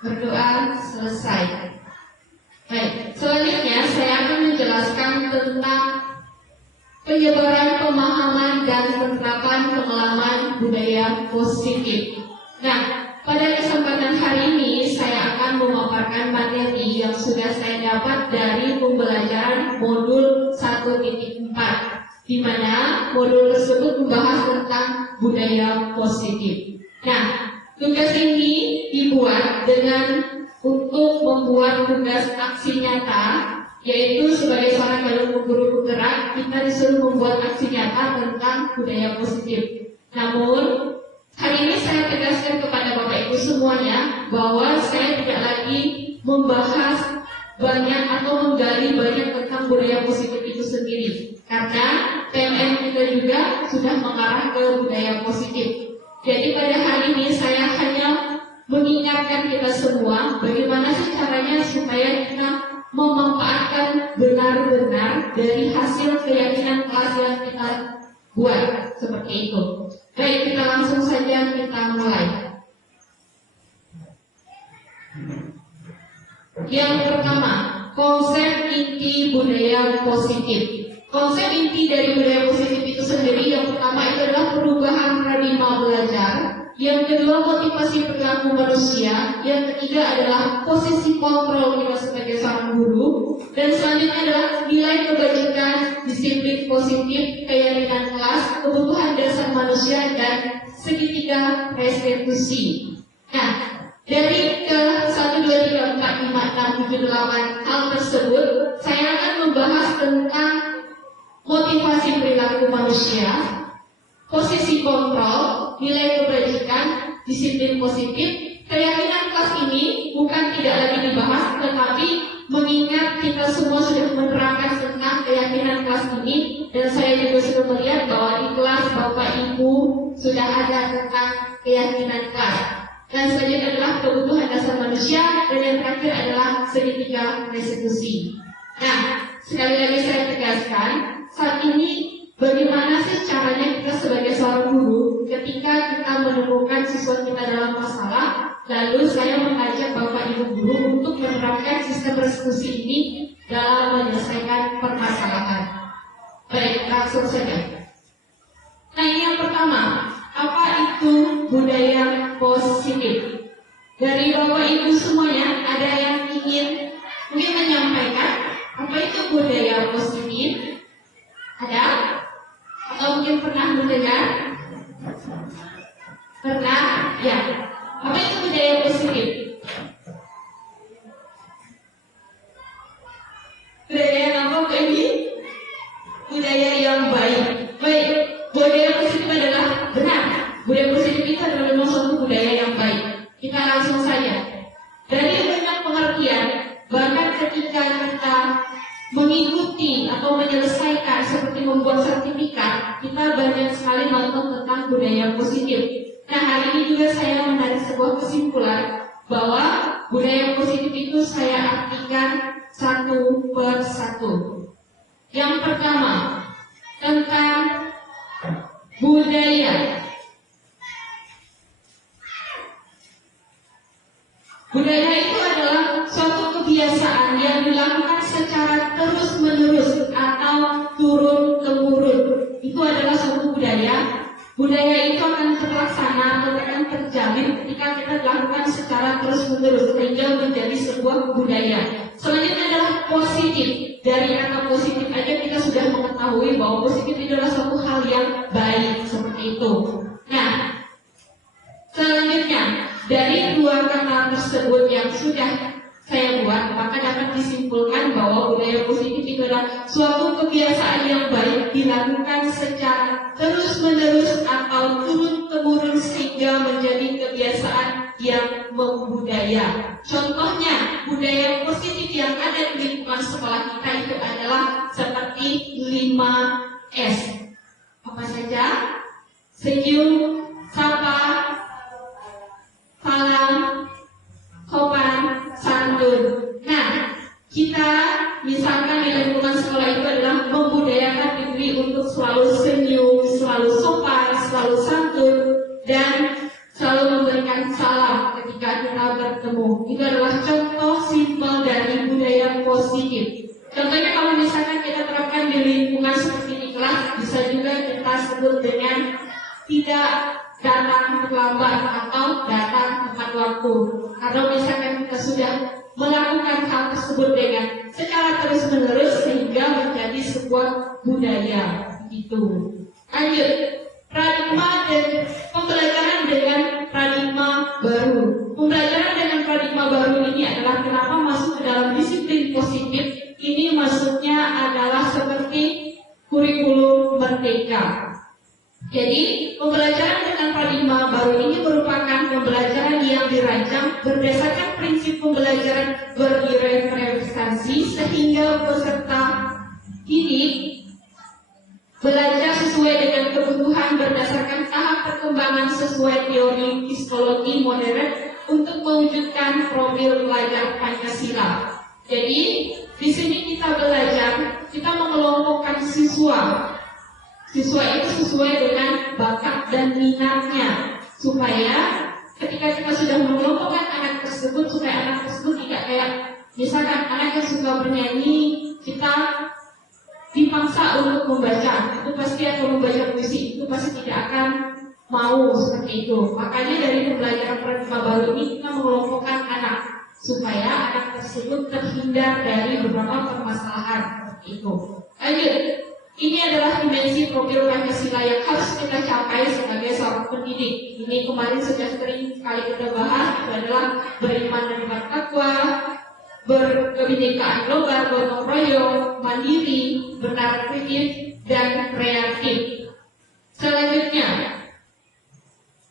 Berdoa selesai. Baik, selanjutnya saya akan menjelaskan tentang penyebaran pemahaman dan penerapan pengalaman budaya positif. Nah, pada kesempatan hari ini saya akan memaparkan materi yang sudah saya dapat dari pembelajaran modul 1.4, di mana modul tersebut membahas tentang budaya positif. Nah, tugas ini dibuat untuk membuat tugas aksi nyata, yaitu sebagai seorang guru penggerak, kita disuruh membuat aksi nyata tentang budaya positif. Namun, hari ini saya tegaskan kepada Bapak Ibu semuanya bahwa saya tidak lagi membahas banyak atau menggali banyak tentang budaya positif itu sendiri, karena TMM kita juga sudah mengarah ke budaya positif. Jadi pada hari ini saya hanya mengingatkan kita semua bagaimana sih caranya supaya kita memanfaatkan benar-benar dari hasil keyakinan kelas yang kita buat, seperti itu. Baik, kita langsung saja kita mulai. Yang pertama, konsep inti budaya positif. Konsep inti dari budaya positif itu sendiri, yang pertama itu adalah perubahan paradigma belajar, yang kedua motivasi perilaku manusia, yang ketiga adalah posisi kontrol kita sebagai seorang guru, dan selanjutnya adalah nilai kebajikan, disiplin positif, keyakinan kelas, kebutuhan dasar manusia, dan segitiga restitusi. Nah, dari ke 1, 2, 3, 4, 5, 6, 7, 8 hal tersebut, saya akan membahas tentang motivasi perilaku manusia, posisi kontrol, nilai kebajikan, disiplin positif. Keyakinan kelas ini bukan tidak lagi dibahas, tetapi mengingat kita semua sudah menerapkan tentang keyakinan kelas ini, dan saya juga sudah melihat bahwa di kelas Bapak Ibu sudah ada tentang keyakinan kelas. Dan selanjutnya adalah kebutuhan dasar manusia, dan yang terakhir adalah segitiga restitusi. Nah, sekali lagi saya tegaskan, saat ini bagaimana sih caranya kita sebagai seorang guru ketika kita menemukan siswa kita dalam masalah, lalu saya mengajak Bapak Ibu guru untuk menerapkan sistem restitusi ini dalam menyelesaikan permasalahan. Baik, langsung saja. Nah, ini yang pertama, apa itu budaya positif? Dari Bapak Ibu semuanya, ada yang ingin mungkin menyampaikan apa itu budaya positif? Ada? Atau mungkin pernah mendengar? Pernah? Ya. Apa itu budaya positif? Budaya yang apa, Bu Emi? Budaya yang baik. Baik, budaya positif adalah benar. Budaya positif itu adalah memang suatu budaya yang baik. Kita langsung saja. Dari banyak pengertian, bahkan ketika kita mengikuti atau menyelesaikan seperti membuat sertifikat, kita banyak sekali nonton tentang budaya positif. Nah, hari ini juga saya menarik sebuah kesimpulan bahwa budaya positif itu saya artikan satu per satu. Yang pertama, tentang budaya. Budaya itu adalah suatu kebiasaan yang dilakukan secara terus-menerus atau turun-temurun. Itu adalah suatu budaya. Budaya itu akan terlaksana atau akan terjamin ketika kita lakukan secara terus-menerus sehingga menjadi sebuah budaya. Selanjutnya adalah positif. Dari kata positif aja kita sudah mengetahui bahwa positif itu adalah suatu hal yang baik, seperti itu. Nah, selanjutnya dari dua kata tersebut yang sudah saya buat, maka dapat disimpulkan bahwa budaya positif itu adalah suatu kebiasaan yang baik dilakukan secara terus-menerus atau turun-temurun sehingga menjadi kebiasaan yang membudaya. Contohnya, budaya positif yang ada di lingkungan sekolah kita itu adalah seperti 5S. Apa saja? Senyum, sapa, salam, sopan, santun. Nah, kita misalkan di lingkungan sekolah itu adalah membudayakan diri untuk selalu senyum, selalu sopan, selalu santun, dan selalu memberikan salam ketika kita bertemu. Itu adalah contoh simpel dari budaya positif. Contohnya kalau misalkan kita terapkan di lingkungan seperti di kelas, bisa juga kita sebut dengan tidak datang terlambat atau datang tepat waktu. Atau misalkan kita sudah melakukan hal tersebut dengan secara terus-menerus sehingga menjadi sebuah budaya. Gitu. Lanjut, paradigma dan pembelajaran dengan paradigma baru. Pembelajaran dengan paradigma baru ini adalah kenapa masuk ke dalam disiplin positif. Ini maksudnya adalah seperti kurikulum merdeka. Jadi, pembelajaran dengan paradigma baru ini merupakan pembelajaran yang dirancang berdasarkan prinsip pembelajaran berdiferensiasi sehingga peserta didik belajar sesuai dengan kebutuhan berdasarkan tahap perkembangan sesuai teori psikologi modern untuk mewujudkan profil pelajar Pancasila. Jadi, di sini kita belajar, kita mengelompokkan siswa. Siswa itu sesuai dengan bakat dan minatnya, supaya ketika kita sudah mengelompokkan anak tersebut, supaya anak tersebut tidak kayak misalkan anak yang suka bernyanyi, kita dipaksa untuk membaca, itu pasti atau membaca puisi, itu pasti tidak akan mau seperti itu. Makanya dari pembelajaran paradigma baru ini kita mengelompokkan anak supaya anak tersebut terhindar dari beberapa permasalahan seperti itu. Lanjut, ini adalah dimensi profil Pancasila yang harus kita capai sebagai seorang pendidik. Ini kemarin sudah sering sekali kita bahas, itu adalah beriman dan bertakwa, berkebinekaan global, gotong royong, mandiri, benar kritis, dan kreatif. Selanjutnya,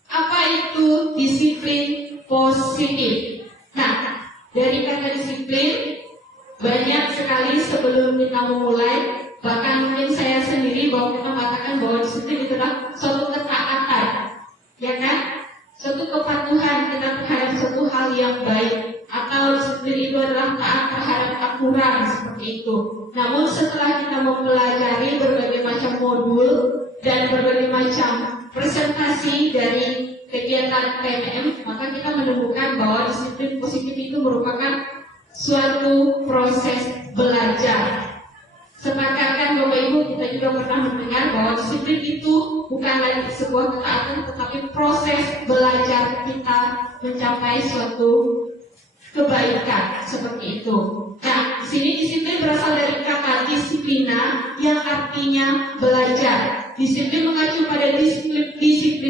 apa itu disiplin positif? Nah, dari kata disiplin banyak sekali sebelum kita memulai. Bahkan mungkin saya sendiri bahwa kita mengatakan bahwa disiplin itu adalah suatu ketaatan, ya kan? Suatu kepatuhan kita terhadap suatu hal yang baik, atau disiplin itu adalah taat terhadap aturan seperti itu. Namun setelah kita mempelajari berbagai macam modul dan berbagai macam presentasi dari kegiatan PMM, maka kita menemukan bahwa disiplin positif itu merupakan suatu proses belajar. Sepakat kan Bapak Ibu, kita juga pernah mendengar bahwa disiplin itu bukan lagi sebuah ketaatan, tetapi proses belajar kita mencapai suatu kebaikan seperti itu. Nah, di sini disiplin berasal dari kata disiplina yang artinya belajar. Disiplin mengacu pada disiplin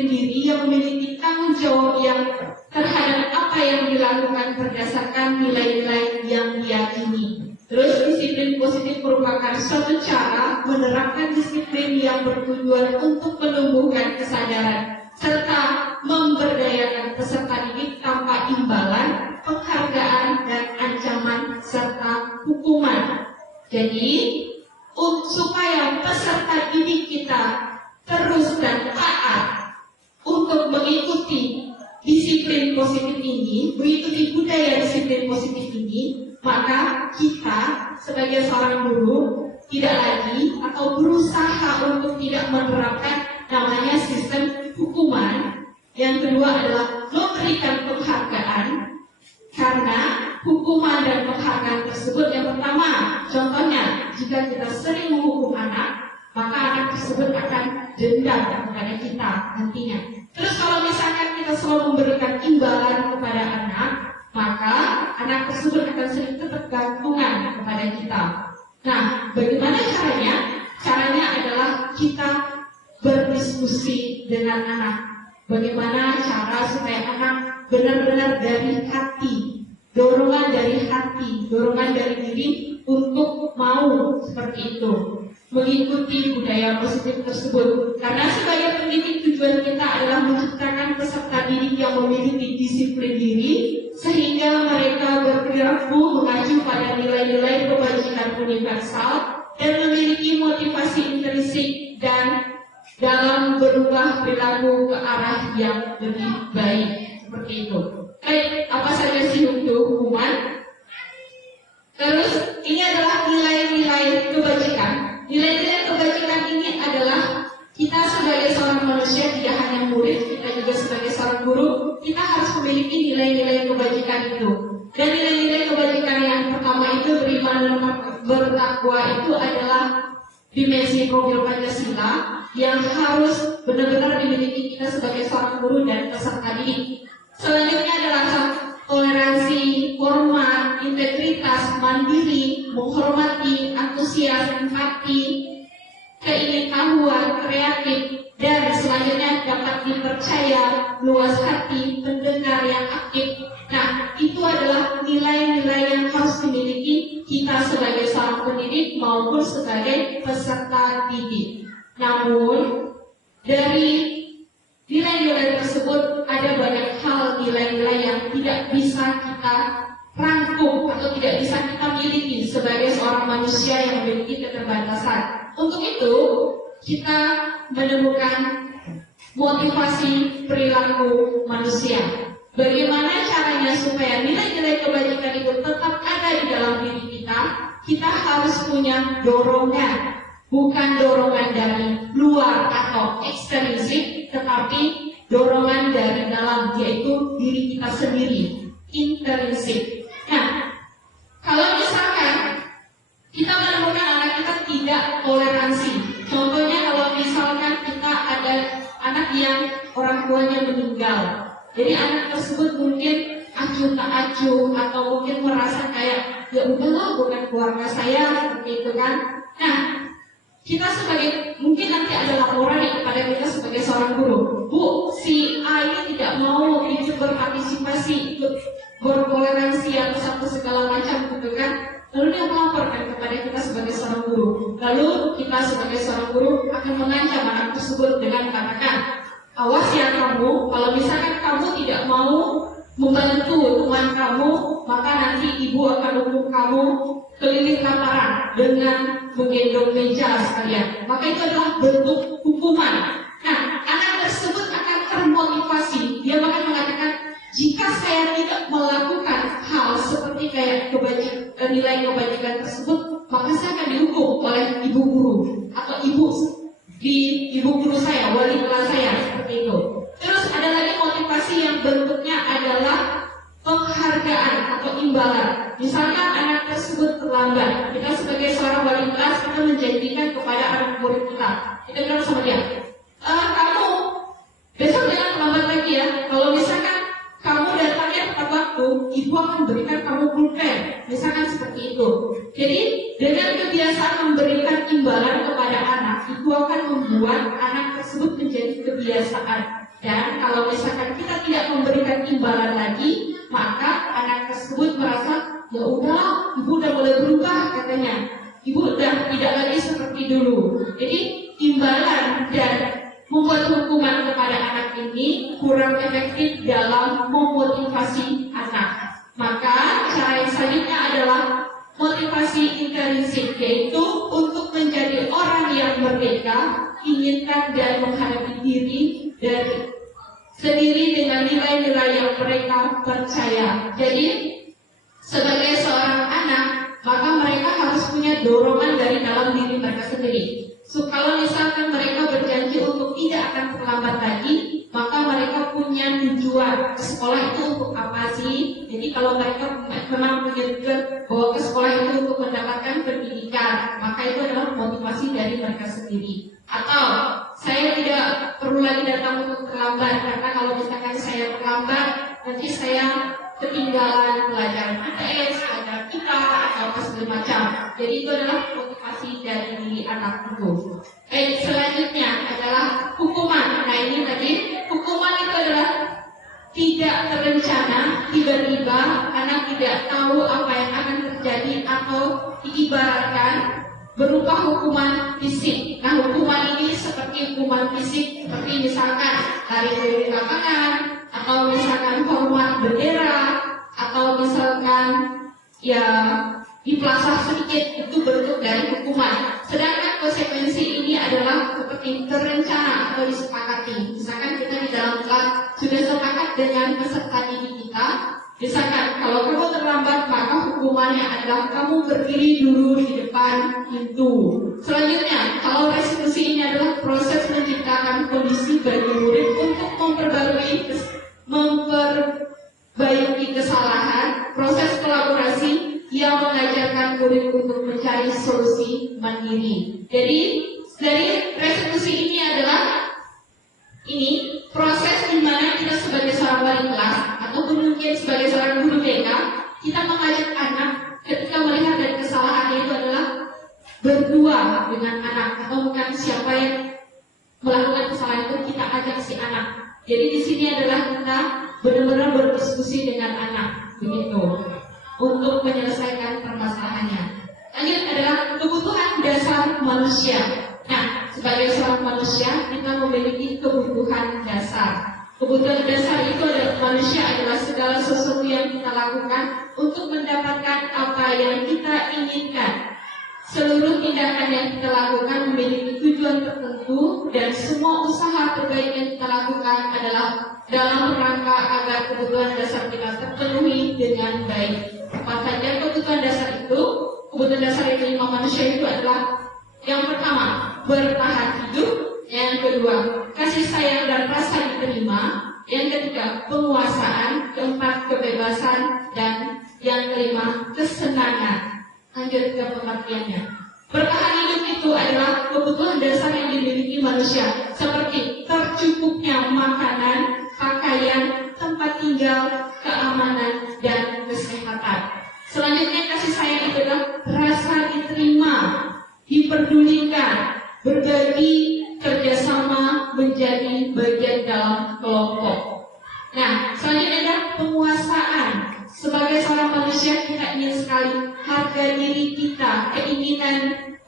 diri yang memiliki tanggung jawab yang terhadap apa yang dilakukan berdasarkan nilai-nilai yang diyakini. Terus disiplin positif merupakan suatu cara menerapkan disiplin yang bertujuan untuk menumbuhkan kesadaran serta memberdayakan peserta didik tanpa imbalan, penghargaan, dan ancaman serta hukuman. Jadi, supaya peserta didik kita terus dan taat untuk mengikuti disiplin positif ini, mengikuti budaya disiplin positif ini, maka kita sebagai seorang guru tidak lagi atau berusaha untuk tidak menerapkan namanya sistem hukuman. Yang kedua adalah memberikan penghargaan, karena hukuman dan penghargaan tersebut yang pertama, contohnya jika kita sering menghukum anak, maka anak tersebut akan dendam kepada kita nantinya. Terus kalau misalkan kita selalu memberikan imbalan kepada anak, maka anak tersebut akan sering ketergantungan kepada kita. Nah, bagaimana caranya? Caranya adalah kita berdiskusi dengan anak. Bagaimana cara supaya anak benar-benar dari hati, dorongan dari hati, dorongan dari diri untuk mau seperti itu, mengikuti budaya positif tersebut. Karena sebagai pendidik tujuan kita adalah menciptakan peserta didik yang memiliki disiplin diri, sehingga mereka berperilaku mengacu pada nilai-nilai kebajikan universal dan memiliki motivasi intrinsik dan dalam berubah perilaku ke arah yang lebih baik seperti itu. Baik, apa saja sih hukuman? Terus ini adalah nilai-nilai kebajikan. Nilai-nilai kebajikan ini adalah kita sebagai seorang manusia, tidak hanya murid, kita juga sebagai seorang guru, kita harus memiliki nilai-nilai kebajikan itu. dimensi profil Pancasila yang harus benar-benar dimiliki kita sebagai seorang guru dan peserta didik. Selanjutnya adalah toleransi, hormat, integritas, mandiri, menghormati, antusias, empati, keingintahuan, kreatif, dan selanjutnya dapat dipercaya, luas hati, pendengar yang aktif. Nah, itu adalah nilai-nilai yang harus dimiliki kita sebagai seorang pendidik maupun sebagai peserta didik. Namun, dari nilai-nilai tersebut ada banyak hal nilai-nilai yang tidak bisa kita rangkum atau tidak bisa kita miliki sebagai seorang manusia yang memiliki keterbatasan. Untuk itu, kita menemukan motivasi perilaku manusia. Bagaimana caranya supaya nilai-nilai kebajikan itu tetap ada di dalam diri kita? Kita harus punya dorongan. Bukan dorongan dari luar atau ekstrinsik, tetapi dorongan dari dalam, yaitu diri kita sendiri, intrinsik. Nah, kalau misalkan kita menemukan anak kita tidak toleransi, contohnya kalau misalkan kita ada anak yang orang tuanya meninggal, jadi anak tersebut mungkin acuh tak acuh atau mungkin merasa kayak ya udahlah bukan keluarga saya, seperti itu kan. Nah, kita sebagai, mungkin nanti ada laporan kepada kita sebagai seorang guru, Bu, si A ini tidak mau ikut berpartisipasi, ikut bertoleransi atau satu segala macam gitu kan. Lalu dia melaporkan kepada kita sebagai seorang guru. Lalu kita sebagai seorang guru akan mengancam anak tersebut dengan katakan, awas ya kamu, kalau misalkan kamu tidak mau membantu teman kamu, maka nanti ibu akan hukum kamu keliling laparan dengan menggendong meja sekalian. Maka itu adalah bentuk hukuman. Nah, anak tersebut akan termotivasi. Dia akan mengatakan, jika saya tidak melakukan hal seperti kayak nilai kebajikan tersebut, maka saya akan dihukum oleh ibu guru atau ibu guru saya, wali kelas saya, seperti itu. Terus ada lagi motivasi yang bentuknya adalah penghargaan atau imbalan. Misalkan anak tersebut terlambat, kita sebagai seorang wali kelas kita menjanjikan kepada anak murid kita bilang sama dia, kamu besok jangan terlambat lagi ya. Kalau misalkan kamu datangnya tepat waktu, ibu akan berikan kamu pulpen, misalkan seperti itu. Jadi dengan kebiasaan memberikan imbalan kepada anak, itu akan membuat anak tersebut menjadi kebiasaan. Dan kalau misalkan kita tidak memberikan imbalan lagi, maka anak tersebut merasa, ya udah, ibu udah mulai berubah katanya. Ibu udah tidak lagi seperti dulu. Jadi imbalan dan membuat hukuman kepada anak ini kurang efektif dalam memotivasi anak. Maka cara yang selanjutnya adalah motivasi intrinsik, yaitu untuk menjadi orang yang merdeka, inginkan dan menghadapi diri dari sendiri dengan nilai-nilai yang mereka percaya. Jadi sebagai seorang anak, maka mereka harus punya dorongan dari dalam diri mereka sendiri. So, kalau misalkan mereka berjanji untuk tidak akan terlambat lagi, maka mereka punya tujuan ke sekolah itu untuk apa sih? Jadi kalau mereka memang punya tujuan bahwa ke sekolah itu untuk mendapatkan pendidikan, maka itu adalah motivasi dari mereka sendiri. Atau saya tidak perlu lagi datang untuk terlambat, karena kalau misalkan saya terlambat, nanti saya ketinggalan pelajaran IPS, pelajaran IPA, atau apa segala macam. Jadi itu adalah motivasi dari diri anak itu. Selanjutnya adalah hukuman. Nah ini tadi, hukuman itu adalah tidak terencana, tiba-tiba anak tidak tahu apa yang akan terjadi atau diibaratkan berupa hukuman fisik. Nah hukuman ini seperti hukuman fisik, seperti misalkan lari keliling lapangan, atau misalkan hormat bendera, atau misalkan ya diplasah sedikit, itu bentuk dari hukuman. Sedangkan konsekuensi ini adalah seperti terencana atau disepakati. Misalkan kita di dalam kelas sudah sepakat dengan peserta didik kita, misalkan kalau kamu terlambat maka hukumannya adalah kamu berdiri dulu di depan pintu. Selanjutnya, kalau restitusi ini adalah proses menciptakan kondisi bagi murid untuk memperbaiki kesalahan, proses kolaborasi yang mengajarkan murid untuk mencari solusi mandiri. Jadi dari resolusi ini adalah ini proses di mana kita sebagai seorang wali kelas ataupun mungkin sebagai seorang guru TK, kita mengajak anak ketika melihat dari kesalahannya itu adalah berdua dengan anak atau bukan siapa yang melakukan kesalahan itu kita ajak si anak. Jadi di sini adalah kita benar-benar berdiskusi dengan anak begitu untuk menyelesaikan permasalahannya. Lanjut adalah kebutuhan dasar manusia. Nah, sebagai seorang manusia kita memiliki kebutuhan dasar. Kebutuhan dasar itu adalah manusia adalah segala sesuatu yang kita lakukan untuk mendapatkan apa yang kita inginkan. Seluruh tindakan yang kita lakukan memiliki tujuan tertentu dan semua usaha terbaik yang kita lakukan adalah dalam rangka agar kebutuhan dasar kita terpenuhi dengan baik. Apa saja kebutuhan dasar itu? Kebutuhan dasar yang lima manusia itu adalah yang pertama, bertahan hidup. Yang kedua, kasih sayang dan rasa diterima. Yang ketiga, penguasaan. Keempat, kebebasan. Dan yang kelima, kesenangan. Lanjut ke pengertiannya. Bertahan hidup itu adalah kebutuhan dasar yang dimiliki manusia, seperti tercukupnya makanan, pakaian, tempat tinggal, keamanan, dan kesehatan. Selanjutnya kasih sayang itu adalah rasa diterima, diperdulikan, berbagi, kerjasama, menjadi bagian dalam kelompok. Nah, selanjutnya adalah penguasaan. Sebagai seorang manusia kita ingin sekali harga diri kita, keinginan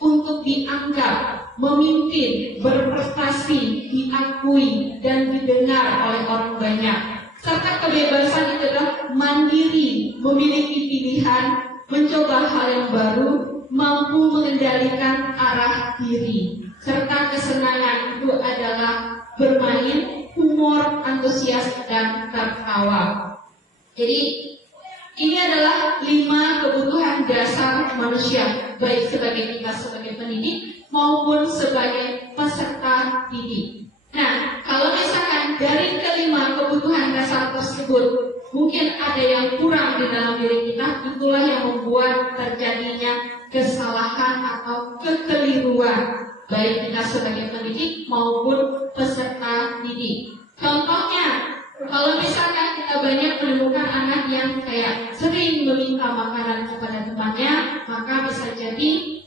untuk dianggap, memimpin, berprestasi, diakui, dan didengar oleh orang banyak. Serta kebebasan itu adalah mandiri, memiliki pilihan, mencoba hal yang baru, mampu mengendalikan arah diri. Serta kesenangan itu adalah bermain, humor, antusias, dan tertawa. Jadi ini adalah 5 kebutuhan dasar manusia, baik sebagai kita sebagai pendidik maupun sebagai peserta didik. Nah, kalau misalkan dari kelima kebutuhan dasar tersebut mungkin ada yang kurang di dalam diri kita, itulah yang membuat terjadinya kesalahan atau kekeliruan, baik kita sebagai pendidik maupun peserta didik. Contohnya, kalau misalkan kita banyak menemukan anak yang kayak sering meminta makanan kepada temannya, maka bisa jadi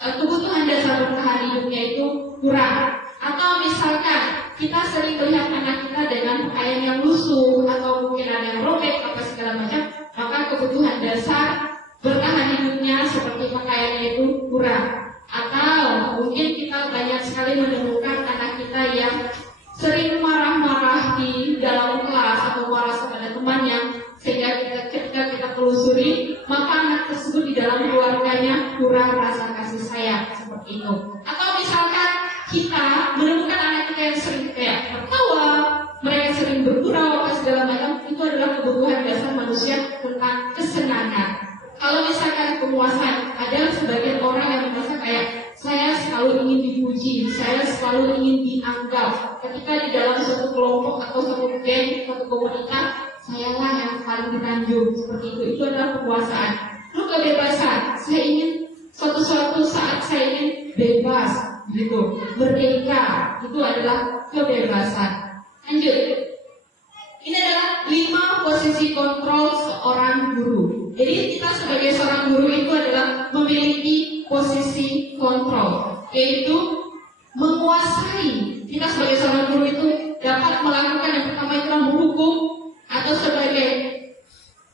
kebutuhan dasar bertahan hidupnya itu kurang. Atau misalkan kita sering melihat anak kita dengan pakaian yang lusuh atau mungkin ada yang robek apa segala macam, maka kebutuhan dasar bertahan hidupnya seperti pakaiannya itu kurang. Atau mungkin kita banyak sekali menemukan anak kita yang sering marah-marah di dalam kelas atau marah kepada temannya, sehingga ketika kita telusuri, maka anak tersebut di dalam keluarganya kurang rasa kasih sayang seperti itu. Atau misalkan kita menemukan anak kita yang sering kayak tertawa, mereka sering bergurau atau segala macam, itu adalah kebutuhan dasar manusia tentang kesenangan. Kalau misalkan penguasaan, ada sebagian orang yang merasa kayak saya selalu ingin dipuji, saya selalu ingin dianggap. Ketika di dalam suatu kelompok atau suatu geng, suatu komunitas, sayalah yang paling ditanjung seperti itu. Itu adalah penguasaan. Lalu kebebasan, saya ingin suatu saat saya ingin bebas, gitu, merdeka. Itu adalah kebebasan. Lanjut. Ini adalah 5 posisi kontrol seorang guru. Jadi kita sebagai seorang guru itu adalah memiliki posisi kontrol, yaitu menguasai. Kita sebagai seorang guru itu dapat melakukan yang pertama itu menghukum atau sebagai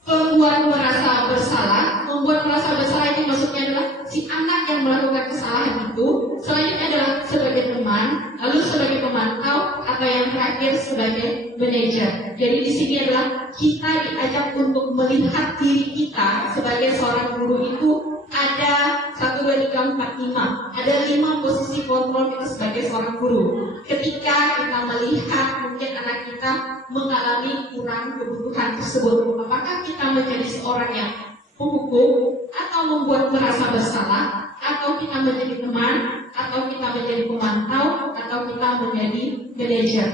pembuat merasa bersalah. Membuat merasa bersalah itu maksudnya adalah si anak yang melakukan kesalahan itu. Selanjutnya adalah sebagai teman, lalu sebagai pemantau, atau yang terakhir sebagai manajer. Jadi di sini adalah kita diajak untuk melihat diri kita sebagai seorang guru itu ada 1, 2, 3, 4, 5. Ada 5 posisi kontrol kita sebagai seorang guru. Ketika kita melihat mungkin anak kita mengalami kurang kebutuhan tersebut, apakah kita menjadi seorang yang menghukum atau membuat merasa bersalah, atau kita menjadi teman, atau kita menjadi pemantau, atau kita menjadi manajer.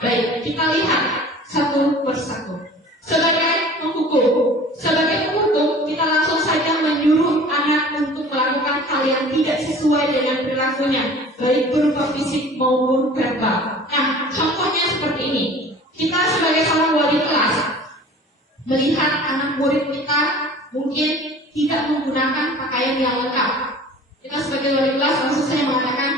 Baik, kita lihat satu persatu. Sebagai penghukum, kita langsung saja menyuruh anak untuk melakukan hal yang tidak sesuai sesuai dengan perilakunya, baik berupa fisik maupun verbal. Nah, contohnya seperti ini. Kita sebagai seorang wali kelas melihat anak murid kita mungkin tidak menggunakan pakaian yang lengkap. Kita sebagai wali kelas langsung saya mengatakan,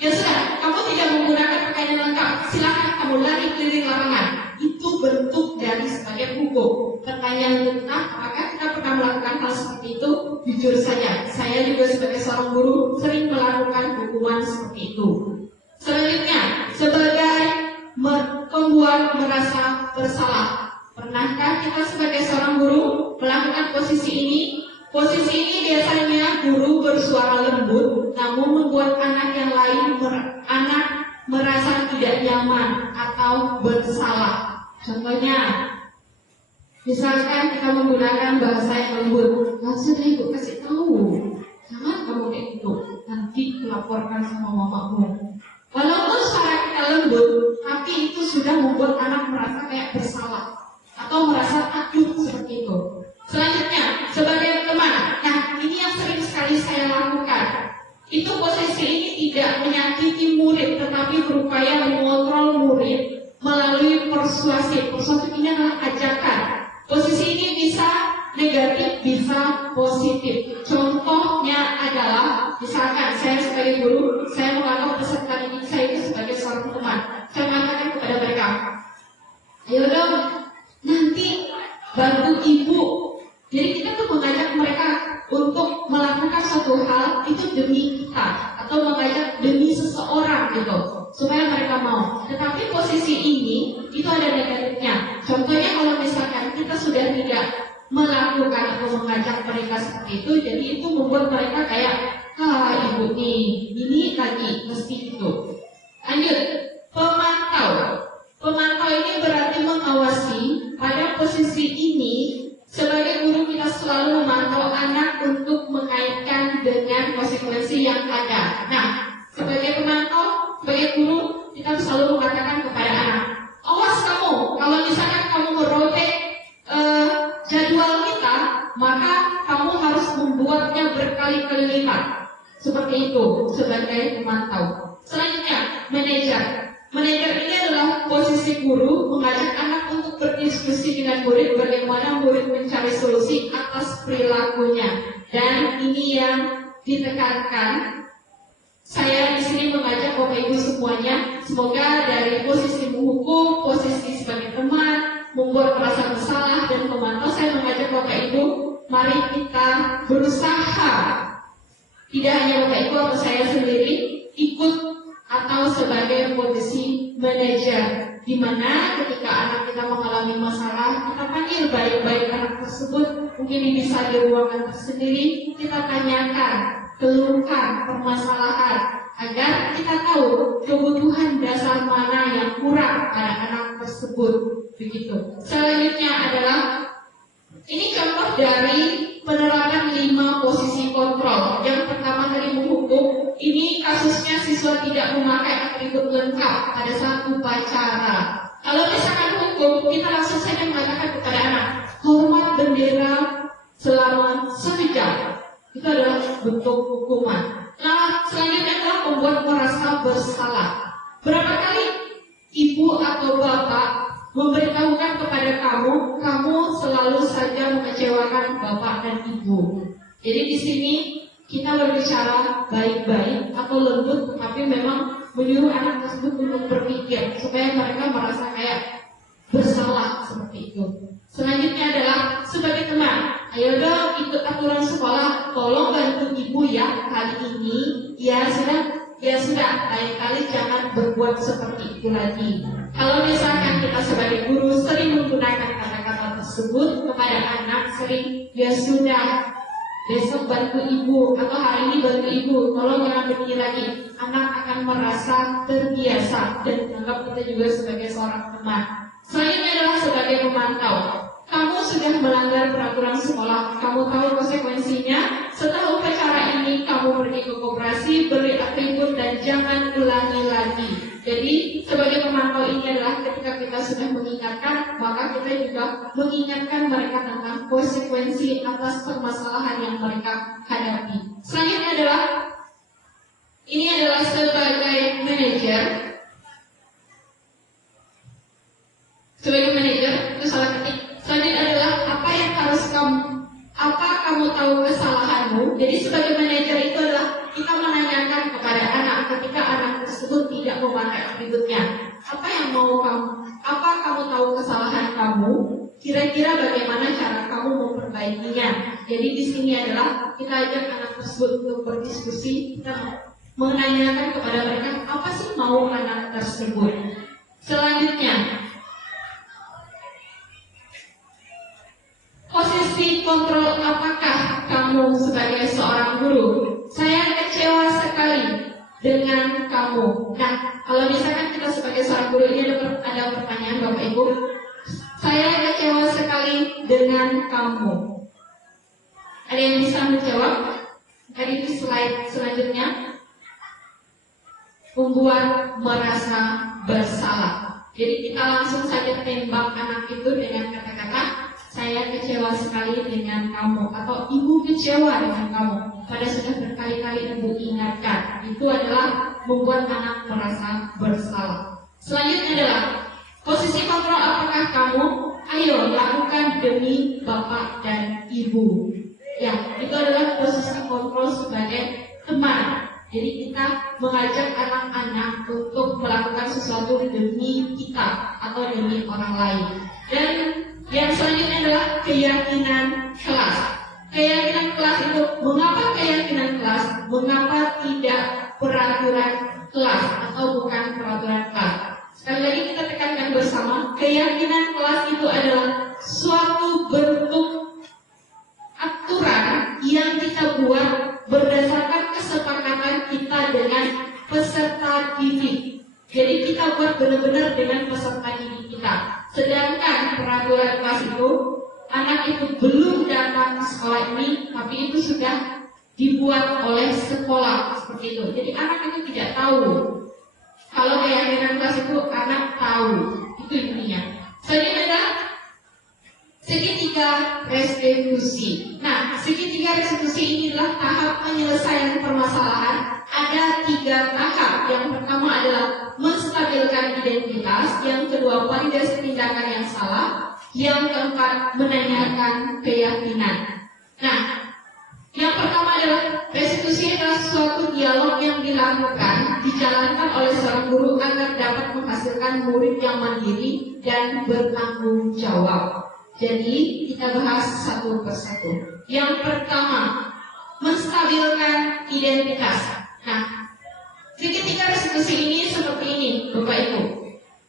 ya sudah, kamu tidak menggunakan pakaian yang lengkap, silakan kamu lari keliling lapangan. Itu bentuk dari sebagai hukum. Pertanyaan kita, apakah kita pernah melakukan hal seperti itu? Jujur saja, saya juga sebagai seorang guru sering melakukan hukuman seperti itu. Selanjutnya, sebagai pembuat merasa bersalah. Pernahkah kita sebagai seorang guru melakukan posisi ini? Posisi ini biasanya guru bersuara lembut, namun membuat anak yang lain merasa tidak nyaman atau bersalah. Contohnya, misalkan kita menggunakan bahasa yang lembut, langsung ibu kasih tahu, jangan kamu kayak gitu, nanti laporkan sama mamamu. Walaupun suara kita lembut, tapi itu sudah membuat anak merasa kayak bersalah atau merasa takut seperti itu. Selanjutnya, sebagai teman, nah ini yang sering sekali saya lakukan. Itu posisi ini tidak menyakiti murid, tetapi berupaya mengontrol murid melalui persuasif. Persuasif ini adalah ajakan. Posisi ini bisa negatif, bisa positif. Contohnya adalah, misalkan saya sebagai guru, saya menganggap peserta didik saya itu sebagai seorang teman. Saya mengatakan kepada mereka, ayo dong, nanti bantu ibu. Jadi kita tuh mengajak mereka untuk melakukan suatu hal itu demi kita, atau mengajak demi seseorang gitu, supaya mereka mau. Tetapi posisi ini itu ada negatifnya. Contohnya kalau misalkan kita sudah tidak melakukan atau mengajak mereka seperti itu, jadi itu membuat mereka kayak, ibu nih, ini lagi mesti itu. Lanjut, pemantau. Pemantau ini berarti mengawasi. Pada posisi ini, sebagai guru kita selalu memantau anak untuk mengaitkan dengan konsekuensi yang ada. Nah, sebagai pemantau, sebagai guru, kita selalu mengatakan kepada anak, awas kamu, kalau misalkan kamu merobek jadwal kita, maka kamu harus membuatnya berkali-kali lipat. Seperti itu, sebagai pemantau. Selanjutnya, manajer. Manajer ini adalah posisi guru mengajak anak untuk berdiskusi dengan murid bagaimana murid mencari solusi atas perilakunya. Dan ini yang ditekankan. Saya di sini mengajak Bapak Ibu semuanya, semoga dari posisi menghukum, posisi sebagai teman, membuat merasa bersalah dan pemantau, saya mengajak Bapak Ibu, mari kita berusaha. Tidak hanya Bapak Ibu atau saya sendiri ikut atau sebagai posisi manajer, di mana ketika anak kita mengalami masalah, kita panggil baik-baik anak tersebut, mungkin bisa di ruangan tersendiri, kita tanyakan, keluhkan permasalahan, agar kita tahu kebutuhan dasar mana yang kurang pada anak tersebut. Begitu. Selanjutnya adalah, ini contoh dari penerapan 5 posisi kontrol. Yang pertama dari menghukum. Ini kasusnya siswa tidak memakai atribut lengkap pada saat upacara. Kalau misalkan hukum, kita langsung saja mengatakan kepada anak, hormat bendera selama 1 jam. Itu adalah bentuk hukuman. Nah, selanjutnya adalah membuat merasa bersalah. Berapa kali ibu atau bapak memberitahukan kepada kamu selalu saja mengecewakan bapak dan ibu. Jadi di sini kita berbicara baik-baik atau lembut, tetapi memang menyuruh anak tersebut untuk berpikir supaya mereka merasa kayak bersalah seperti itu. Selanjutnya adalah sebagai teman, ayo dong ikut aturan sekolah, tolong bantu ibu ya kali ini. Ya sudah, lain kali jangan berbuat seperti itu lagi. Kalau misalkan kita sebagai guru sering menggunakan kata-kata tersebut kepada anak, sering ya sudah, besok bantu ibu atau hari ini bantu ibu, tolong jangan begini lagi. Anak akan merasa terbiasa dan menganggap kita juga sebagai seorang teman. Selanjutnya adalah sebagai pemantau. Kamu sudah melanggar peraturan sekolah, kamu tahu konsekuensinya. Setelah upacara ini kamu pergi ke koperasi, beri atribut dan jangan ulangi lagi. Jadi sebagai pemantau ini adalah ketika kita sudah mengingatkan, maka kita juga mengingatkan mereka tentang konsekuensi atas permasalahan yang mereka hadapi. Selanjutnya adalah Ini adalah sebagai manajer. Sebagai manajer itu salah ketik. Selanjutnya adalah apa kamu tahu kesalahanmu. Jadi sebagai manajer itu adalah kita menanyakan kepada anak ketika anak tersebut tidak memakai atributnya. Apa kamu tahu kesalahan kamu? Kira-kira bagaimana cara kamu memperbaikinya? Jadi di sini adalah kita ajak anak tersebut untuk berdiskusi, kita menanyakan kepada mereka apa sih mau anak tersebut. Selanjutnya, posisi kontrol apakah kamu sebagai seorang guru? Saya kecewa sekali dengan kamu. Nah, kalau misalkan kita sebagai seorang guru ini ada pertanyaan Bapak Ibu. Saya kecewa sekali dengan kamu. Ada yang bisa menjawab? Tadi di slide selanjutnya. Membuat merasa bersalah. Jadi kita langsung saja tembak anak itu dengan kata-kata saya kecewa sekali dengan kamu, atau ibu kecewa dengan kamu. Pada sudah berkali-kali ibu ingatkan. Itu adalah membuat anak merasa bersalah. Selanjutnya adalah posisi kontrol apakah kamu? Ayo lakukan demi bapak dan ibu. Ya, itu adalah posisi kontrol sebagai teman. Jadi kita mengajak anak-anak untuk melakukan sesuatu demi kita atau demi orang lain. Dan yang selanjutnya adalah keyakinan kelas. Keyakinan kelas itu, mengapa keyakinan kelas? Mengapa tidak peraturan kelas atau bukan peraturan kelas? Sekali lagi kita tekankan bersama, keyakinan kelas itu adalah suatu bentuk aturan yang kita buat berdasarkan kesepakatan kita dengan peserta didik. Jadi kita buat benar-benar dengan peserta didik kita. Sedangkan peraturan kelas itu, anak itu belum datang ke sekolah ini, tapi itu sudah dibuat oleh sekolah seperti itu. Jadi anak itu tidak tahu. Kalau keyakinan kelas itu anak tahu. Itu intinya. Selanjutnya adalah segitiga restitusi. Nah, segitiga restitusi ini adalah tahap penyelesaian permasalahan. Ada 3 tahap. Yang pertama adalah menstabilkan identitas. Yang kedua, validasi tindakan yang salah. Yang keempat, menanyakan keyakinan. Nah, yang pertama adalah restitusi adalah suatu dialog yang dilakukan, dijalankan oleh seorang guru agar dapat menghasilkan murid yang mandiri dan bertanggung jawab. Jadi kita bahas satu persatu. Yang pertama, menstabilkan identitas. Nah, segitiga restitusi ini seperti ini, Bapak Ibu.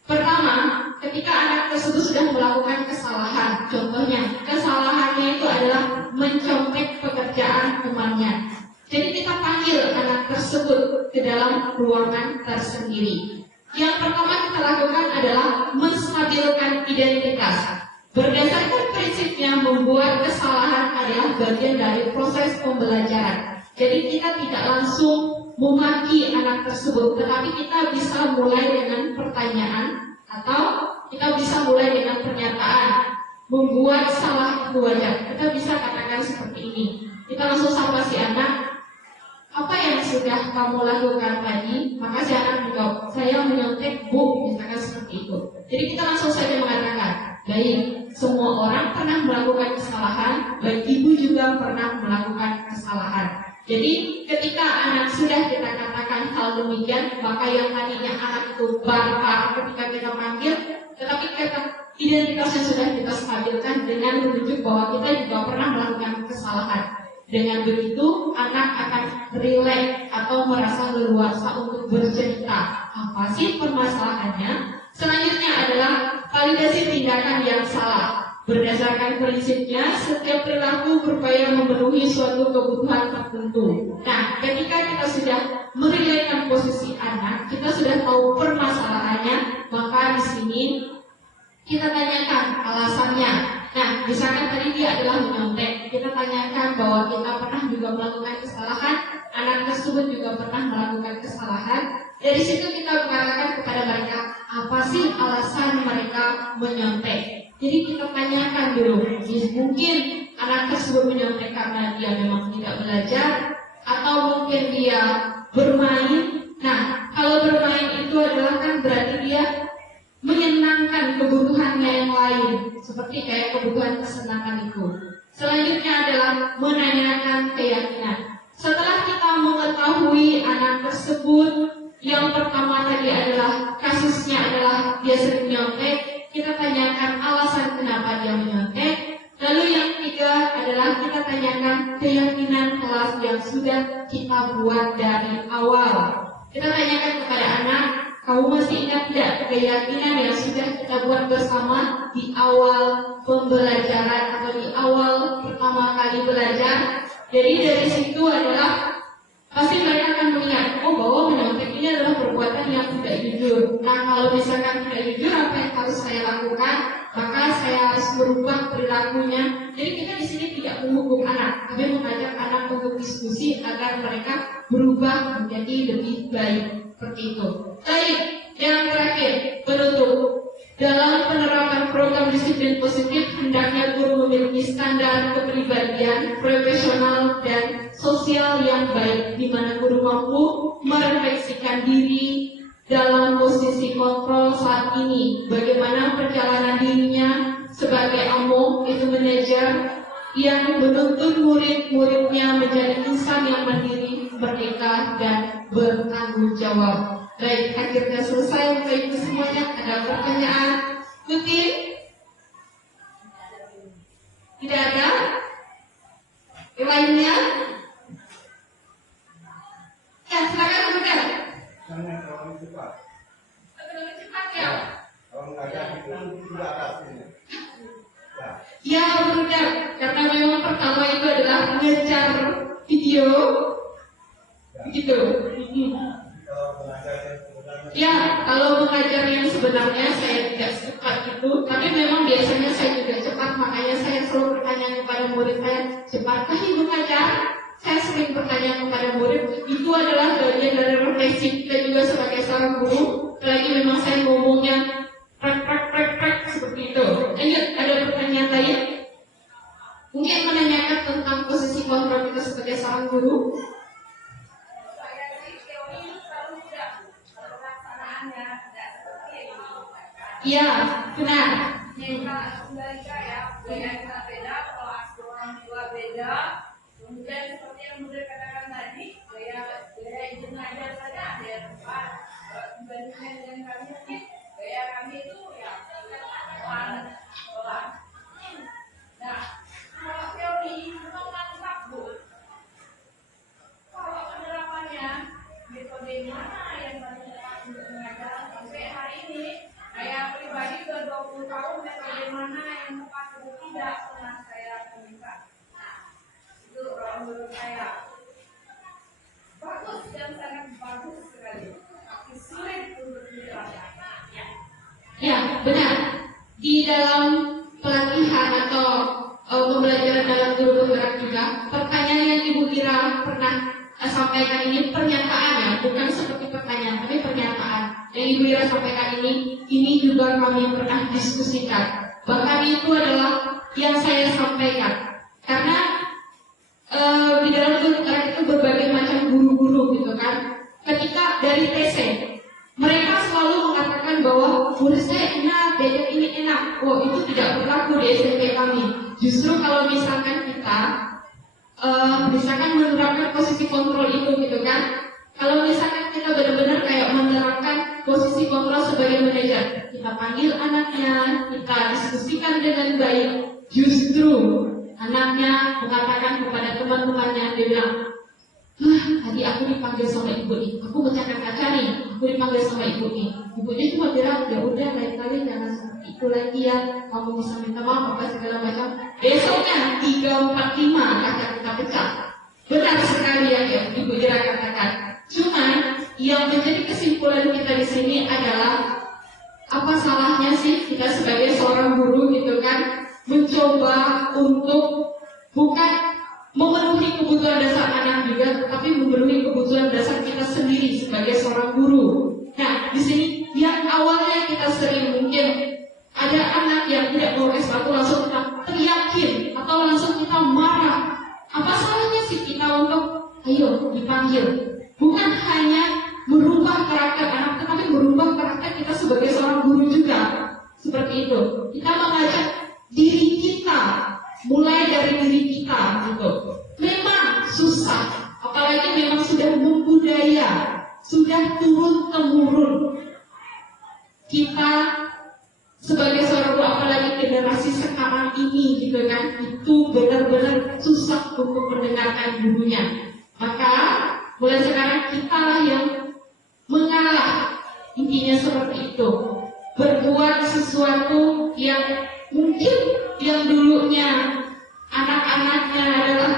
Pertama, ketika anak tersebut sudah melakukan kesalahan, contohnya kesalahannya itu adalah mencontek pekerjaan temannya. Jadi kita panggil anak tersebut ke dalam ruangan tersendiri. Yang pertama kita lakukan adalah menstabilkan identitas. Berdasarkan prinsipnya, membuat kesalahan adalah bagian dari proses pembelajaran. Jadi kita tidak langsung memaki anak tersebut, tetapi kita bisa mulai dengan pertanyaan atau kita bisa mulai dengan pernyataan. Membuat salah itu wajar. Kita bisa katakan seperti ini. Kita langsung sapa si anak, apa yang sudah kamu lakukan tadi? Maka si anak menjawab, saya menyontek bu, misalkan seperti itu. Jadi kita langsung saja mengatakan, baik, semua orang pernah melakukan kesalahan, baik ibu juga pernah melakukan kesalahan. Jadi ketika anak sudah kita katakan hal demikian, maka yang tadinya anak itu barbar ketika kita panggil, tetapi identitasnya sudah kita stabilkan dengan menunjuk bahwa kita juga pernah melakukan kesalahan. Dengan begitu, anak akan rileks atau merasa leluasa untuk bercerita apa sih permasalahannya. Selanjutnya adalah validasi tindakan yang salah. Berdasarkan prinsipnya, setiap perilaku berupaya memenuhi suatu kebutuhan tertentu. Nah, ketika kita sudah merelakan posisi anak, kita sudah tahu permasalahannya, maka di sini kita tanyakan alasannya. Nah, misalkan tadi dia adalah menyontek, kita tanyakan bahwa kita pernah juga melakukan kesalahan, anak tersebut juga pernah melakukan kesalahan. Dari situ kita mengatakan kepada mereka, apa sih alasan mereka menyontek? Jadi kita tanyakan dulu, mungkin anak tersebut menyontek karena dia memang tidak belajar, atau mungkin dia bermain. Nah, kalau bermain itu adalah kan berarti dia menyenangkan kebutuhannya yang lain, seperti kayak kebutuhan kesenangan itu. Selanjutnya adalah menanyakan keyakinan. Setelah kita mengetahui anak tersebut, yang pertama tadi adalah kasusnya adalah dia sering nyontek, kita tanyakan alasan kenapa dia menyontek. Lalu yang ketiga adalah kita tanyakan keyakinan kelas yang sudah kita buat dari awal. Kita tanyakan kepada anak, kamu masih ingat tidak keyakinan yang sudah kita buat bersama di awal pembelajaran atau di awal pertama kali belajar? Jadi dari situ adalah pasti mereka akan mengingat, oh bahwa menyontek ini adalah perbuatan yang tidak jujur. Nah kalau misalkan tidak jujur, apa yang harus saya lakukan? Maka saya harus merubah perilakunya. Jadi kita di sini tidak menghukum anak, tapi mengajak anak untuk diskusi agar mereka berubah menjadi lebih baik. Seperti itu. Baik, yang terakhir, penutup. Dalam penerapan program disiplin positif, hendaknya guru memiliki standar kepribadian, profesional, dan sosial yang baik, di mana guru mampu merefleksikan diri dalam posisi kontrol saat ini. Bagaimana perjalanan dirinya sebagai AMO, itu manajer, yang menuntun murid-muridnya menjadi insan yang mandiri, merdeka, dan bertanggung jawab. Baik, akhirnya selesai Bapak Ibu semuanya. Ada pertanyaan? Mungkin? Tidak ada? Yang lainnya? Ya, silakan Bunda. Kalau cepat. Lebih cepat ya? Kalau mengajar itu sudah atas ini. Ya, Bunda. Karena memang pertama itu adalah mengejar video. Begitu. Ya, kalau mengajar yang sebenarnya saya tidak secepat itu, tapi memang biasanya saya juga cepat, makanya saya selalu bertanya kepada murid saya, cepatkah ibu mengajar? Saya sering bertanya kepada murid, itu adalah bagian dari refleksi kita juga sebagai seorang guru. Lagi memang saya ngomongnya prek seperti itu. Lanjut, ada pertanyaan lain? Mungkin menanyakan tentang posisi kontrol kita sebagai seorang guru. Iya, benar. Mereka ya, beda beda, kelas orang tua beda. Kemudian seperti yang Bunda katakan tadi, gaya ibu mengajar saja ada yang tepat. Dibandingkan dengan kami mungkin gaya kami itu ya pelan. Nah, kalau teori memang mantap Bu. Kalau penerapannya metode mana yang paling tepat untuk mengajar sampai hari ini? Saya pribadi sudah 20 tahun, metode mana yang tepat atau tidak pernah saya temukan. Nah, itu menurut saya bagus dan sangat bagus sekali, tapi sulit untuk diterapkan. Ya, benar. Di dalam pelatihan atau pembelajaran dalam guru bergerak juga, pertanyaan yang Ibu Ira pernah sampaikan ini pernyataan ya, bukan seperti pertanyaan, tapi pernyataan. Yang Ibu Ira sampaikan ini juga kami pernah diskusikan. Bahkan itu adalah yang saya sampaikan. Karena di dalam guru itu berbagai macam guru-guru gitu kan. Ketika dari TC, mereka selalu mengatakan bahwa murid saya enak, belajar ini enak. Oh, itu tidak berlaku di SMP kami. Justru kalau misalkan kita misalkan menerapkan posisi kontrol itu gitu kan. Kalau misalkan kita benar-benar kayak menerapkan posisi kontrol sebagai manajer, kita panggil anaknya, kita diskusikan dengan baik, justru anaknya mengatakan kepada teman-temannya, dia bilang, tadi aku dipanggil sama ibu nih, aku mencatat kaca nih, aku dipanggil sama ibu nih. Ibunya cuma bilang, ya udah lain kali jangan seperti itu lagi ya, kamu bisa minta maaf apa segala macam. Besoknya 3, 4, 5 kaca kita pecah. Benar sekali ya Ibu Ira katakan. Cuman yang menjadi kesimpulan kita di sini adalah apa salahnya sih kita sebagai seorang guru gitu kan mencoba untuk bukan memenuhi kebutuhan dasar anak juga, tetapi memenuhi kebutuhan dasar kita sendiri sebagai seorang guru. Nah, di sini yang awalnya kita sering mungkin ada anak yang tidak mau S1 langsung kita teriakin atau langsung kita marah. Apa salahnya sih kita untuk ayo dipanggil? Bukan diri kita, mulai dari diri kita gitu. Memang susah, apalagi memang sudah membudaya, sudah turun temurun. Kita sebagai seorang guru, apalagi generasi sekarang ini gitu kan, itu benar-benar susah untuk mendengarkan gurunya. Maka mulai sekarang kita lah yang mengalah, intinya seperti itu. Berbuat sesuatu yang mungkin yang dulunya anak-anaknya adalah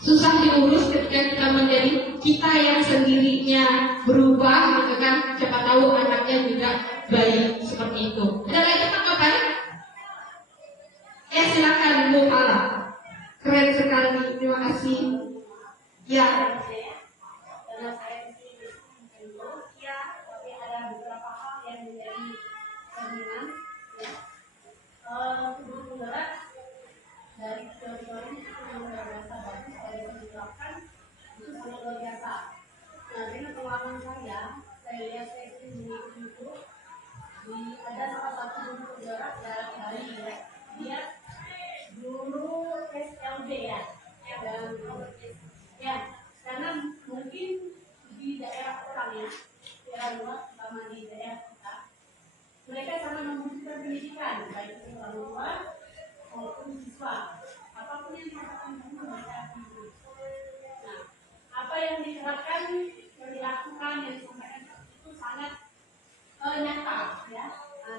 susah diurus, ketika kita menjadi kita yang sendirinya berubah gitu kan, siapa tahu anaknya juga baik seperti itu. Ada lagi tanggapan? Ya silakan Bu Ala. Keren sekali, terima kasih. Ya. Karena saya di sini ya, tapi ada beberapa hal yang menjadi cerminan ya. Guru penggerak dari teori-teori itu luar biasa bagus, kalau bisa diterapkan itu sangat luar biasa. Nah, dengan pengalaman saya lihat saya sering mengikuti itu ada salah satu guru penggerak dari Bali ya. Dia guru SLB ya, dan ya, karena mungkin di daerah orang ya, daerah luar, terutama di daerah kita, mereka sangat membutuhkan pendidikan, baik itu orang luar maupun siswa. Apapun yang dikatakan guru, mereka akan guru. Nah, apa yang diterapkan, yang dilakukan, yang disampaikan itu sangat nyata, ya.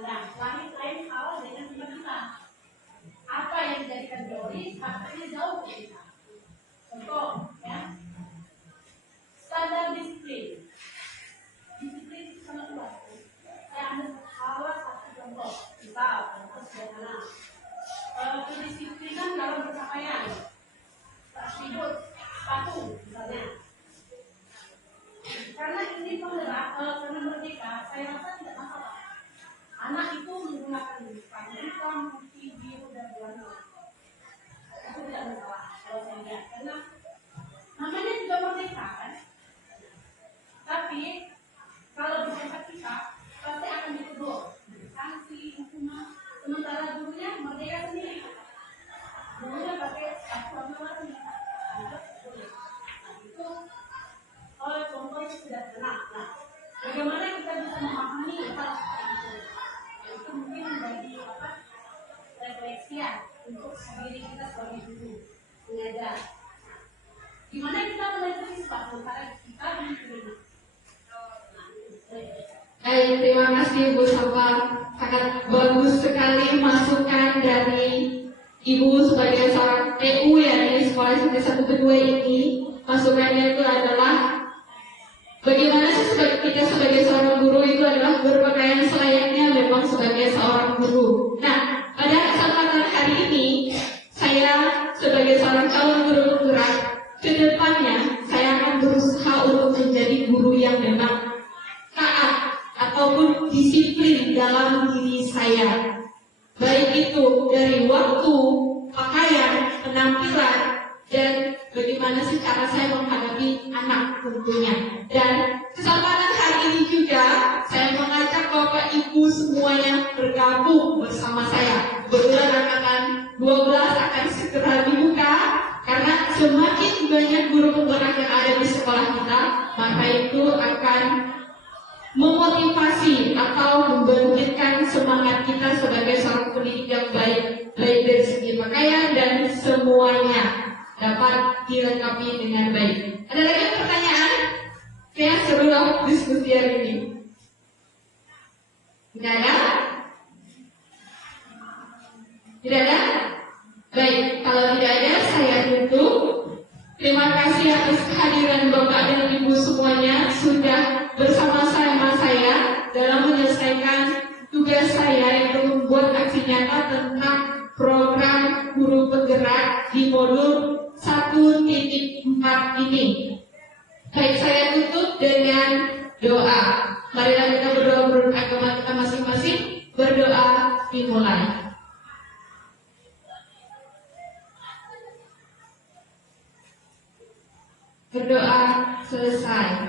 Nah, lain hal dengan kita. Apa yang dijadikan teori, prakteknya jauh berbeda. Contoh, ya, standar disiplin. Disiplin itu sangat luas. Saya ambil salah satu contoh. Misal, contoh sederhana. Kedisiplinan dalam berpakaian, atribut, sepatu, misalnya. Karena ini penggerak, karena merdeka, saya rasa tidak masalah. Anak itu menggunakan sepatu hitam, putih, biru, dan warna. Itu tidak masalah kalau saya lihat, karena namanya juga merdeka kan. Tapi kalau di tempat kita pasti akan ditegur, sanksi, hukuman. Sementara gurunya merdeka sendiri. Gurunya pakai sepatu warna-warni. Nah, itu contoh itu sudah benar. Nah, bagaimana kita bisa memahami hal seperti itu? Itu mungkin menjadi refleksi untuk diri kita sebagai guru mengajar. Gimana kita belajar sesuatu karena kita diterima. Terima kasih Bu Safa, sangat bagus sekali masukan dari Ibu sebagai seorang PU ya di sekolah SMP 1 kedua ini. Masukannya itu adalah bagaimana sih kita sebagai seorang guru itu adalah berpakaian selayaknya memang sebagai seorang guru. Nah, pada kesempatan hari ini saya sebagai seorang calon guru penggerak, ke depannya saya akan berusaha untuk menjadi guru yang memang taat ataupun disiplin dalam diri saya, baik itu dari waktu, pakaian, penampilan, dan bagaimana sih cara saya menghadapi anak tentunya. Dan kesempatan hari ini juga saya mengajak Bapak Ibu semuanya bergabung bersama saya. Kebetulan angkatan 12 akan segera dibuka, karena semakin banyak guru penggerak yang ada di sekolah kita, maka itu akan memotivasi atau membangkitkan semangat kita sebagai seorang pendidik yang baik, baik dari segi pakaian dan semuanya dapat dilengkapi dengan baik. Ada lagi pertanyaan? Ya, seru lah diskusi hari ini. Tidak ada? Tidak ada? Baik, kalau tidak ada saya tutup. Terima kasih atas kehadiran Bapak dan Ibu semuanya sudah bersama-sama saya dalam menyelesaikan tugas saya yang membuat aksi nyata tentang program guru penggerak di modul 1.4 ini. Baik, saya tutup dengan doa. Marilah kita berdoa menurut agama kita masing-masing. Berdoa dimulai. Berdoa selesai.